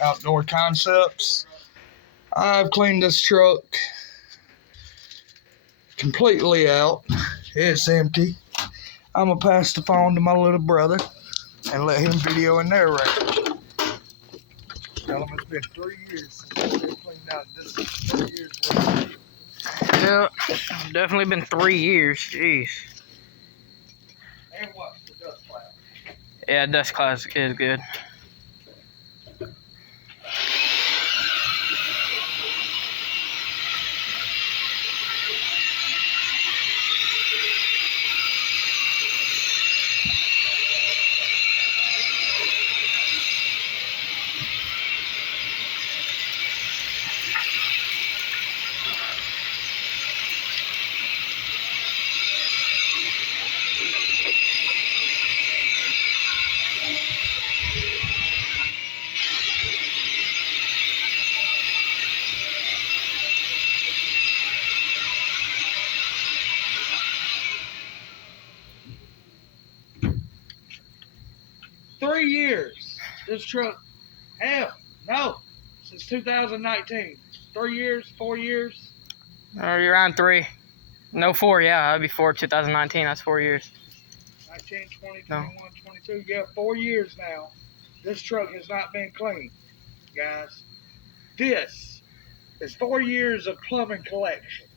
Outdoor Concepts. I've cleaned this truck completely out. It's empty. I'm gonna pass the phone to my little brother and let him video and narrate. Tell him it's been 3 years since it's been cleaned out. This is 3 years worth. Yeah, definitely been 3 years. Jeez. And what? The dust cloud. Yeah, dust cloud is good. Three years. This truck, hell, no, since 2019. 3 years, 4 years. Around 3. No, 4, yeah. That'd be 4, 2019. That's 4 years. 19, 20, 21, 22. Yeah, 4 years now. This truck has not been cleaned, guys. This is 4 years of plumbing collection.